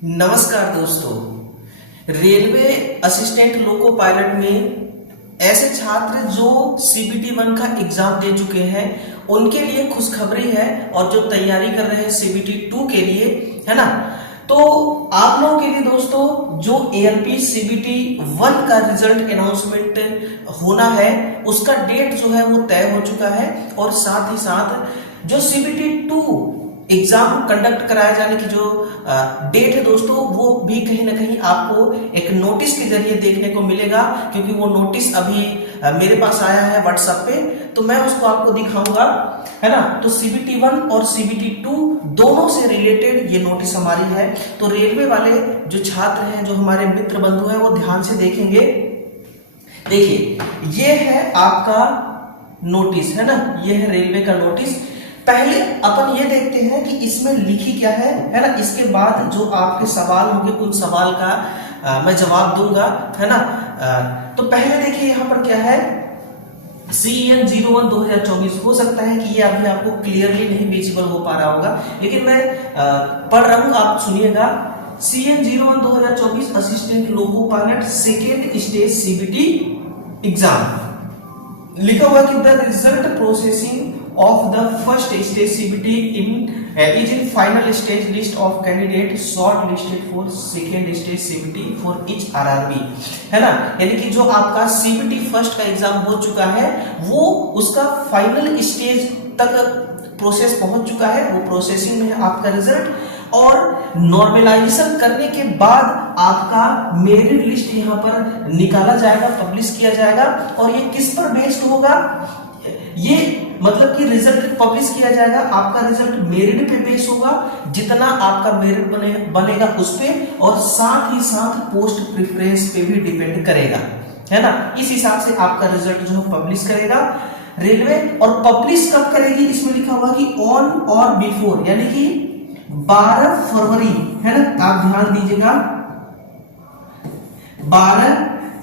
नमस्कार दोस्तों। Railway assistant loco pilot में ऐसे छात्र जो सीबीटी 1 का एग्जाम दे चुके हैं उनके लिए खुशखबरी है, और जो तैयारी कर रहे हैं सीबीटी 2 के लिए, है ना। तो आप लोगों के लिए दोस्तों जो एएलपी सीबीटी 1 का रिजल्ट अनाउंसमेंट होना है उसका डेट जो है वो तय हो चुका है, और साथ ही साथ जो सीबीटी 2 एग्जाम कंडक्ट कराए जाने की जो डेट है दोस्तों वो भी कहीं ना कहीं आपको एक नोटिस के जरिए देखने को मिलेगा, क्योंकि वो नोटिस अभी मेरे पास आया है व्हाट्सएप पे, तो मैं उसको आपको दिखाऊंगा, है ना। तो सीबीटी 1 और सीबीटी 2 दोनों से रिलेटेड ये नोटिस हमारी है। तो रेलवे वाले जो छात्र हैं, जो हमारे मित्र बंधु हैं, वो ध्यान से देखेंगे। देखिए, ये है आपका नोटिस, है ना, ये है रेलवे का नोटिस। पहले अपन ये देखते हैं कि इसमें लिखी क्या है ना। इसके बाद जो आपके सवाल होंगे उन सवाल का मैं जवाब दूंगा, है ना। तो पहले देखिए यहाँ पर क्या है, CN 01 2024। हो सकता है कि ये अभी आपको क्लियरली नहीं विजिबल हो पा रहा होगा, लेकिन मैं पढ़ रहा हूं, आप सुनिएगा। CN 01 2024 assistant loco pilot second stage CBT exam. लिखा हुआ कि the result processing of the first stage CBT is in final stage list of candidate shortlisted for second stage CBT for each RRB, है ना। यानी कि जो आपका CBT first का एग्जाम हो चुका है वो उसका फाइनल स्टेज तक प्रोसेस पहुंच चुका है, वो प्रोसेसिंग में है आपका रिजल्ट, और नॉर्मलाइजेशन करने के बाद आपका मेरिट लिस्ट यहाँ पर निकाला जाएगा, पब्लिश किया जाएगा। और ये किस पर बेस्ड होगा, ये मतलब कि रिजल्ट पब्लिश किया जाएगा, आपका रिजल्ट मेरिट पे बेस होगा, जितना आपका मेरिट बनेगा उस पे, और साथ ही साथ पोस्ट प्रेफरेंस पे भी डिपेंड करेगा, है ना। इस हिसाब से आपका रिजल्ट जो है पब्लिश करेगा रेलवे। और पब्लिश कब करेगी, इसमें लिखा हुआ कि ऑन और बिफोर, यानी कि 12 फरवरी, है ना। आप ध्यान दीजिएगा, 12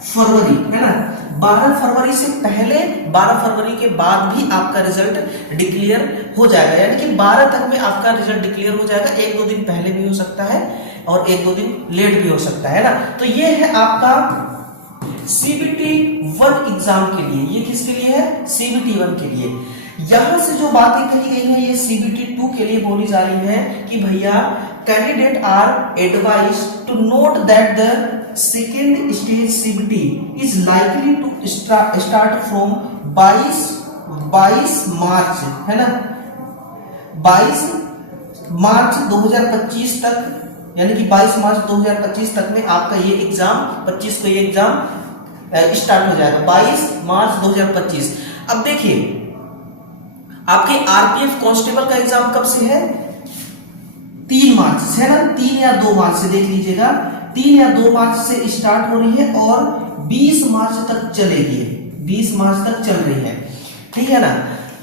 फरवरी, है ना। 12 फरवरी से पहले, 12 फरवरी के बाद भी आपका रिजल्ट डिक्लेयर हो जाएगा, यानी कि 12 तक में आपका रिजल्ट डिक्लेयर हो जाएगा। 1-2 दिन पहले भी हो सकता है और 1-2 दिन लेट भी हो सकता है ना। तो ये है आपका सीबीटी 1 एग्जाम के लिए। ये किसके लिए है, सीबीटी 1 के लिए। यहां से जो बातें कही गई हैं ये सीबीटी 2 के लिए बोली जा रही है कि भैया candidate are advise to note that the second stage CBT is likely to start from 22 March, है ना, 22 मार्च 2025 तक, यानी कि 22 मार्च 2025 तक में आपका ये एग्जाम, 25 को ये एग्जाम स्टार्ट हो जाएगा, 22 मार्च 2025। अब देखिए, आपके आरपीएफ कांस्टेबल का एग्जाम कब से है, 3 मार्च से, है ना, 3 या 2 मार्च से, देख लीजिएगा, 3 या 2 मार्च से स्टार्ट हो रही है और 20 मार्च तक चलेगी, 20 मार्च तक चल रही है, ठीक है ना।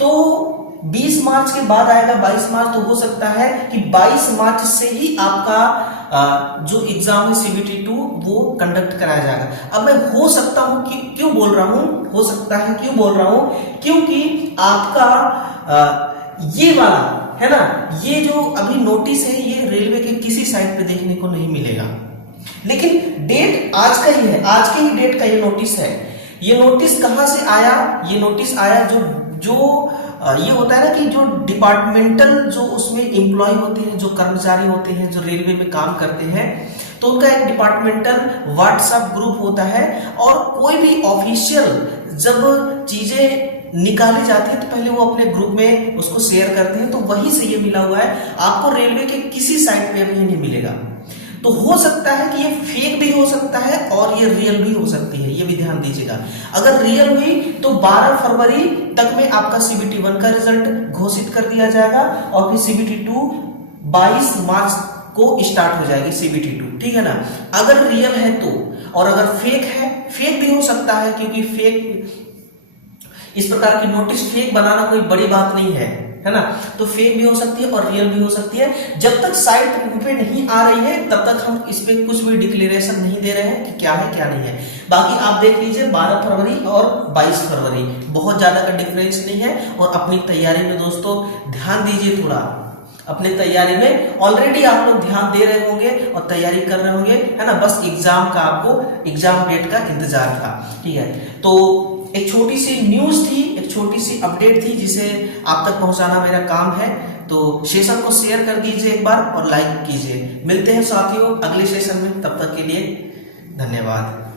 तो 20 मार्च के बाद आएगा 22 मार्च, तो हो सकता है कि 22 मार्च से ही आपका जो एग्जाम है सीबीटी 2 वो कंडक्ट कराया जाएगा। अब मैं हो सकता हूं कि क्यों बोल रहा हूं, हो सकता है क्यों बोल रहा हूं, क्योंकि आपका ये वाला, है ना, ये जो अभी नोटिस है ये रेलवे के किसी साइट पे देखने को नहीं मिलेगा, लेकिन डेट आज का ही है, आज के ही डेट का ये नोटिस है। ये नोटिस कहां से आया, ये नोटिस आया जो ये होता है ना कि जो डिपार्टमेंटल जो उसमें एम्प्लॉय होते हैं, जो कर्मचारी होते हैं, जो रेलवे में काम करते हैं, तो उनका एक डिपार्टमेंटल व्हाट्सएप ग्रुप होता है, और कोई भी ऑफिशियल जब चीजें निकाली जाती है तो पहले वो अपने ग्रुप में उसको शेयर करते हैं, तो वहीं से ये मिला हुआ है, आपको रेलवे के किसी साइट पे भी नहीं मिलेगा। तो हो सकता है कि ये फेक भी हो सकता है और ये रियल भी हो सकती है, ये भी ध्यान दीजिएगा। अगर रियल हुई तो 12 फरवरी तक में आपका सीबीटी 1 का रिजल्ट घोषित कर दिया जाएगा, और फिर सीबीटी 2 22 मार्च को स्टार्ट हो जाएगी सीबीटी 2, ठीक है ना। अगर रियल है तो, और अगर फेक है, फेक भी हो सकता है, क्योंकि फेक, इस प्रकार की नोटिस फेक बनाना कोई बड़ी बात नहीं है ना। तो फेक भी हो सकती है और रियल भी हो सकती है। जब तक साइट पे नहीं आ रही है तब तक हम इस पे कुछ भी डिक्लेरेशन नहीं दे रहे हैं कि क्या है क्या नहीं है। बाकी आप देख लीजिए 12 फरवरी और 22 फरवरी, बहुत ज्यादा का डिफरेंस नहीं है। और अपनी तैयारी में दोस्तों ध्यान दीजिए थोड़ा, अपने तैयारी में ऑलरेडी आप लोग ध्यान दे रहे होंगे और तैयारी कर रहे होंगे, है ना। बस एग्जाम का आपको एग्जाम डेट का इंतजार था, ठीक है। तो एक छोटी सी न्यूज थी, एक छोटी सी अपडेट थी जिसे आप तक पहुंचाना मेरा काम है। तो सेशन को शेयर कर दीजिए एक बार और लाइक कीजिए। मिलते हैं साथियों अगले सेशन में, तब तक के लिए धन्यवाद।